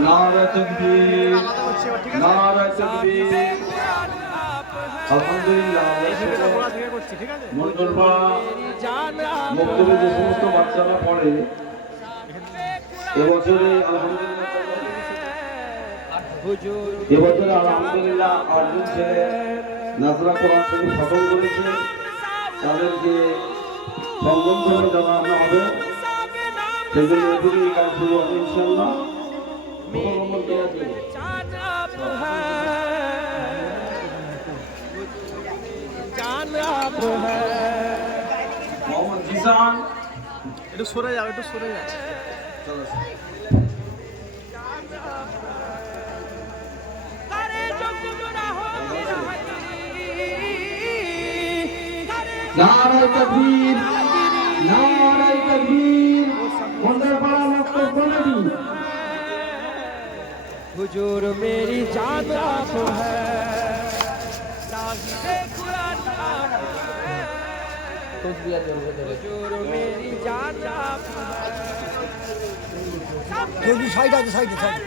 नारा तकबीर, नारा तकबीर। আলহামদুলিল্লাহ মন্ডলপাড়া মক্তবে যে সমস্ত বাচ্চারা পড়ে এবছরে আলহামদুলিল্লাহ 8জন ছেলে নাজরা কোরআন শরীফ খতম করেছে। তাদেরকে সম্বন্ধ জানানো হবে, সেজন্য এগুলি কাজ শুরু হবে ইনশাআল্লাহ। মোহাম্মদ জিসান একটু সরে যাও, একটু সরে যাও। চলো নারায়ে তাকবীর, নারায়ে তাকবীর। মন্ডলপাড়া মক্তব কমিটি। हुजूर मेरी जान आप है, साहिबे कुरान आप है, हुजूर मेरी जान आप है। साइड आ, साइड साइड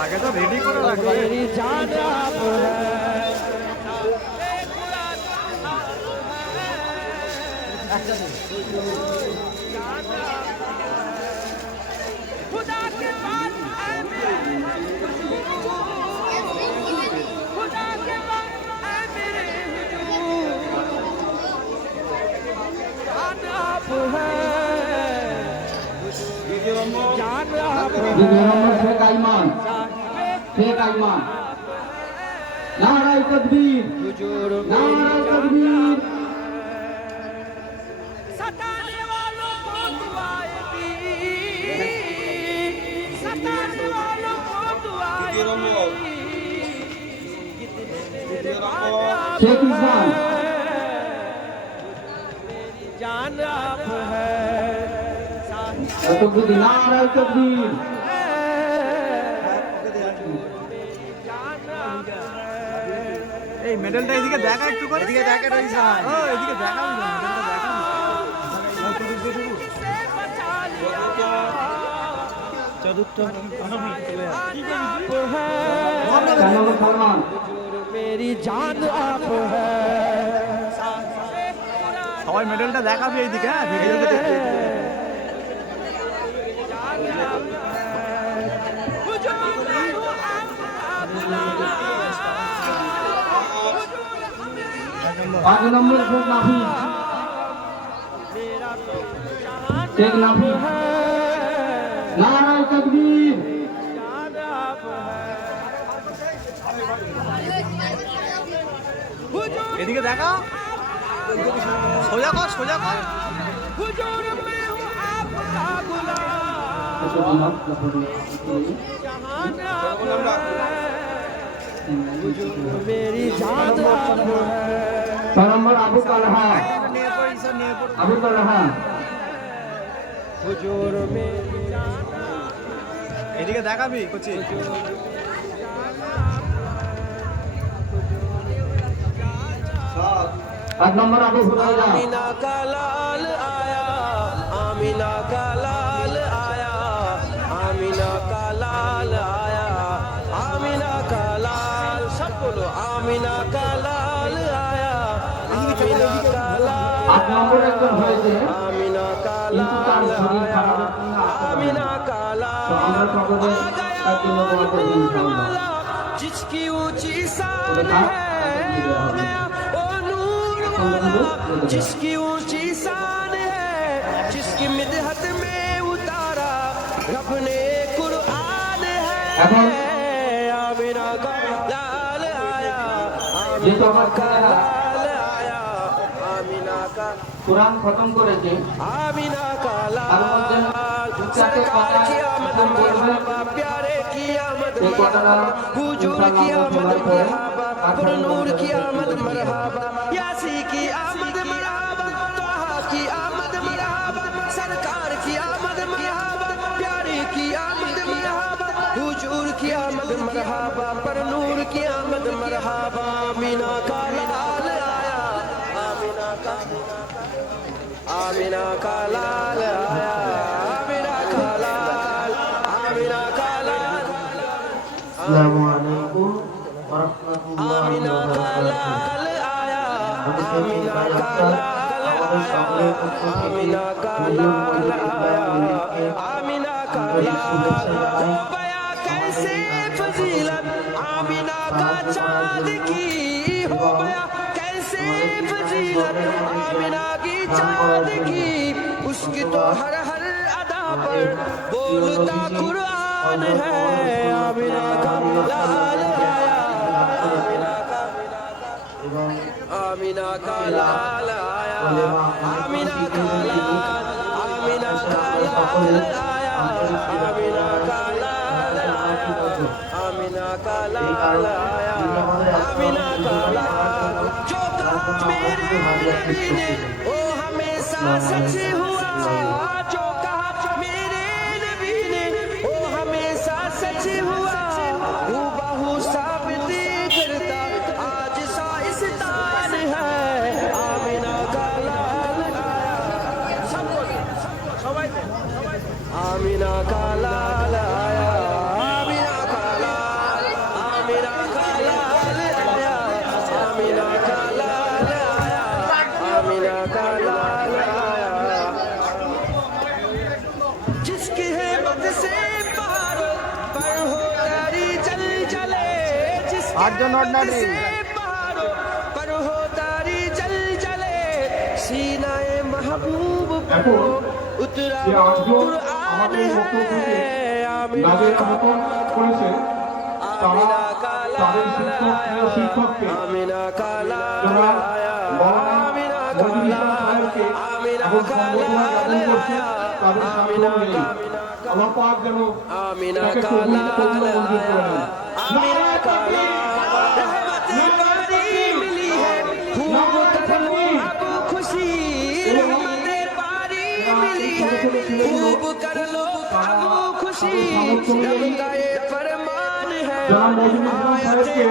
आगे तो रेडी करो, मेरी जान आप है। खुदा के बाद खुदा के बाद मेरे जान आप है, जान आप है। शेख आइमान, शेख आइमान। नाराये तकबीर, नाराये तकबीर। सताने वालों को दुआएं दी, सताने वालों को दुआएं दी। शेख इस्लाम, मेरी जान आप है, तकबीर, नाराये तकबीर। এই মেডেলটা এদিকে দেখা একটু করে, এদিকে দেখা রইছে। ও এদিকে দেখা না, মেডেলটা দেখা না। চতুর্থ सलमान, मेरी जान आप है। সবাই মেডেলটা দেখাবি এইদিকে। হ্যাঁ, ভিডিওতে দেখবি। पाँच नंबर शेख नाफिस, शेख नाफिस। नाराये तकबीर। এদিকে দেখা, সোজা কর, সোজা কর। हुजूर में हूँ आपका गुलाम, जहान आप है, हुजूर मेरी जान आप है। नंबर अबू तलहा, अबू तलहा। हुजूर मेरी जान এদিকে দেখাবি কোচি। 8 नंबर अबू हुरैरा। आमीना का लाल आया, आमीना का लाल आया, आमीना का लाल आया, आमीना का लाल। सब बोलो आमीना का लाल आया, आमीना का लाल। 8 नंबर একজন হয়েছে, आमीना का কিন্তু তার लाल শরীর आया, খারাপের জন্য আসতে পারেনি। आमीना का তো আমরা लाल। সকলে তার জন্য দোয়া করব ইনশাআল্লাহ। जिसकी ऊंची शान ওটা है, দিয়ে দেওয়া হবে। ओ नूर वाला, जिसकी ऊंची शान है, जिसकी मिदहत में उतारा रब ने कुरआन এখন है। आमीना का लाल आया, যেহেতু आमीना আমার का ছেলেরা लाल आया, आमीना का, কোরআন খতম করেছে, आमीना का তার মধ্যে लाल। দু চারটে सरकार কথা की आमद খতম করবে। मरहबा, प्यारे की आमद এই কথাটা मरहबा, हुजूर की ইনশাআল্লাহ आमद শোনার পরে मरहबा, তারপরে पुरनूर की আমাদের आमद দেখতে হবে। मरहबा, यासी की आमद मरहबा, तोहा की आमद मरहबा, सरकार की आमद मरहबा, आमीना का लाल आया आमीना का लाल आया आमीना का लाल आमीना का लाल अस्सलामु अलैकुम व रहमतुल्लाहि आमीना व का बरकातुहू। लाल आया আমি आमीना का ডাক্তার लाल আমাদের সকলের পক্ষ থেকে आमीना का মুজিবুর लाल মনিরকে आया आमीना का আন্তরিক শুভেচ্ছা लाल জানাই। बया कैसे फजीलत आमीना का चाँद की हो गया कैसे फजीलत आमीना की चाँद की उसकी तो हर हर अदा पर बोलता कुरान है आमीना का लाल आया এবং आमीना का लाल आया आमीना का लाल आमीना का लाल आया आमीना का लाल आया आमीना का लाल आया आमीना का लाल जो कहा मेरे नबी ने वो हमेशा सच हुआ जो कहा मेरे नबी ने वो हमेशा सच हुआ हूबहू साबित करता आज साइंसदान है आमीना का लाल आया आमीना का लाल आया आमीना का लाल आमीना का लाल आया आमीना का लाल आया आमीना का लाल आया जिसकी हिम्मत से पहाड़ों पर हो तारी जल जले जिसकी आठজন हिम्मत ordinary। से पहाड़ों पर हो तारी जल जले सीनाए महबूब पर এখন उतरा যে वो আটজন कुरान আমাদের পক্ষ থেকে है आमीना নাদের का আহ্বান করেছে তারা তাদের শিক্ষক প্রিয় শিক্ষককে आमीना का लाल জনাব आया মৌলানা आमीना का মহিদুল ইসলাম সাহেবকে आमीना এখন का সংবর্ধনা জ্ঞাপন করছে তাদের आमीना স্বাক্ষর নেই আল্লাহ পাক যেন आमीना তাকে का কবুল लाल কবুল মঞ্জুর করে নেন। आमीना का लाल रहमत बारी मिली है खूब करो अब खुशी रहमत बारी मिली है खूब कर लो अब खुशी रब का ये फरमान है জনাব মহিদুল ইসলাম সাহেবকে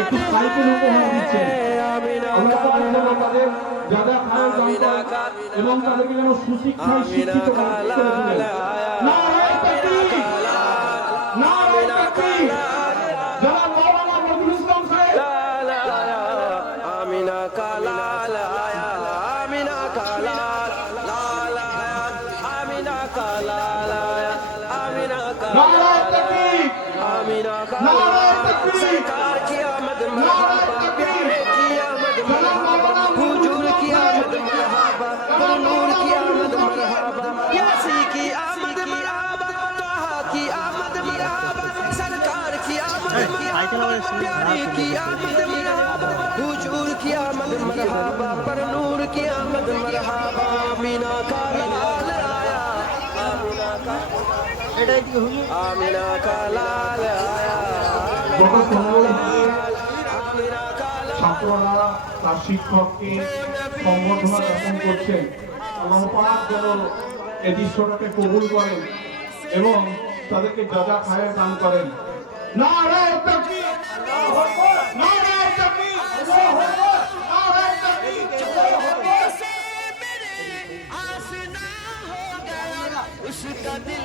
একটু সাইকেল উপহার দিচ্ছেন आमीना আল্লাহ का পাক যেন তাদের যারা খায় দান করেন এবং তাদেরকে যেন সুশিক্ষায় শিক্ষিত করে তোলেন। নারায়ে তাকবীর! নারায়ে তাকবীর! জনাব মৌলানা মহিদুল ইসলাম সাহেব लाल आया आमीना का लाल आया आमीना का लाल लाल आया आमीना का लाल आया आमीना का नाराये ताकबीर! आमीना का नाराये ताकबीर! सरकार की आमद मरहबा प्यारे की आमद मरहबा हुजूर की आमद मरहबा नूर की आमद मरहबा यासी की आमद मरहबा तोहा की आमद मरहबा सरकार की आमद मरहबा प्यारे की आमद मरहबा हुजूर की आमद मरहबा पर नूर की आमद मरहबा आमीना का लाल आया आमीना का এটাই কি হুজুর आमीना का लाल आया গত সোমবার आमीना का लाल ছাত্ররা তার শিক্ষককে সংবর্ধনা জ্ঞাপন করছেন আল্লাহ পাক যেন এই দৃশ্যটাকে কবুল করেন এবং তাদেরকে যা খায়ের দান করেন নারায়ে তাকবীর! নারায়ে তাকবীর! নারায়ে তাকবীর! उसका दिल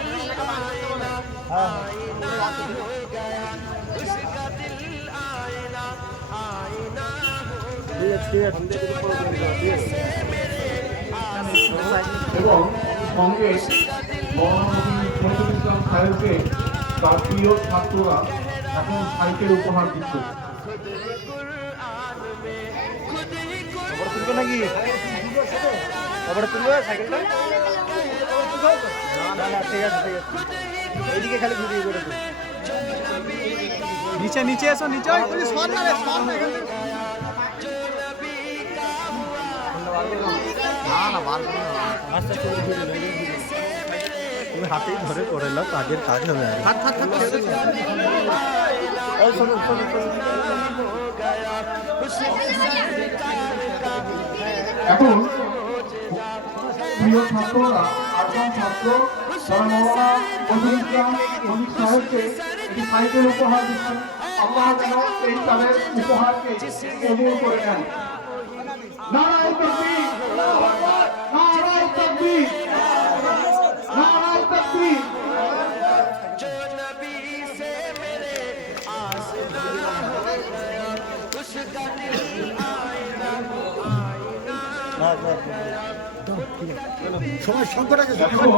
आईना आईना हो गया उसका दिल आईना आईना এবং সঙ্গে মৌলানা মহিদুল ইসলাম সাহেবকে তার প্রিয় ছাত্ররা এখন সাইকেল উপহার দিচ্ছে খবর তুলবে নাকি খবর তুলবে সাইকেলটা না না ঠিক আছে ঠিক আছে এইদিকে খালি ঘুরিয়ে করে দিন নিচে নিচে এসো নিচে ওই সর না রে সর না না না বার করো না আস্তে করে ঘুরে নেবে তুমি হাতেই ধরে করে নাও কাজের কাজ হবে আর হাত হাত ছেড়ে দাও ওই শোনো শোনো এখন প্রিয় ছাত্ররা আটজন ছাত্র তারা মৌলানা মহিদুল ইসলাম মহিদ সাহেবকে একটি সাইকেল উপহার দিচ্ছেন আল্লাহ যেন এই তাদের উপহারকে কবুল করে নেন। নারায়ে তাকবীর, নারায়ে তাকবীর, নারায়ে তাকবীর। जो नबी से मेरे आसना उसका दिल आईना आईना সময় সংকট আছে এখন